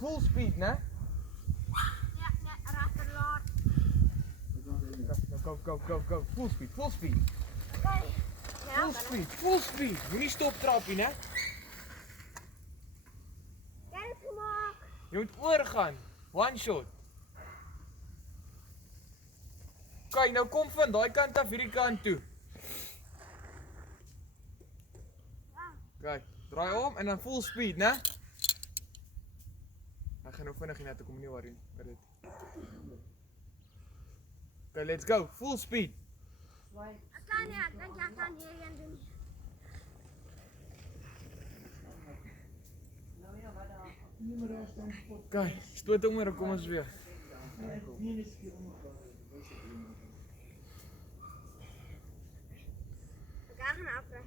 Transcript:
full speed, né? Go. Full speed. Full speed. Moenie stop trappie, né? Je moet oorgaan. One shot. Kijk, nou kom van daai kant af hierdie kant toe. Kijk, draai om en dan full speed, né? Ek gaan nou vinnig hier na toe kom, nie worry met dit. Okay, let's go. Full speed. Ek kan nie, ek dink jy kan hierheen doen. Kijk, stoot om maar, kom ons weer. Ek gaan afre.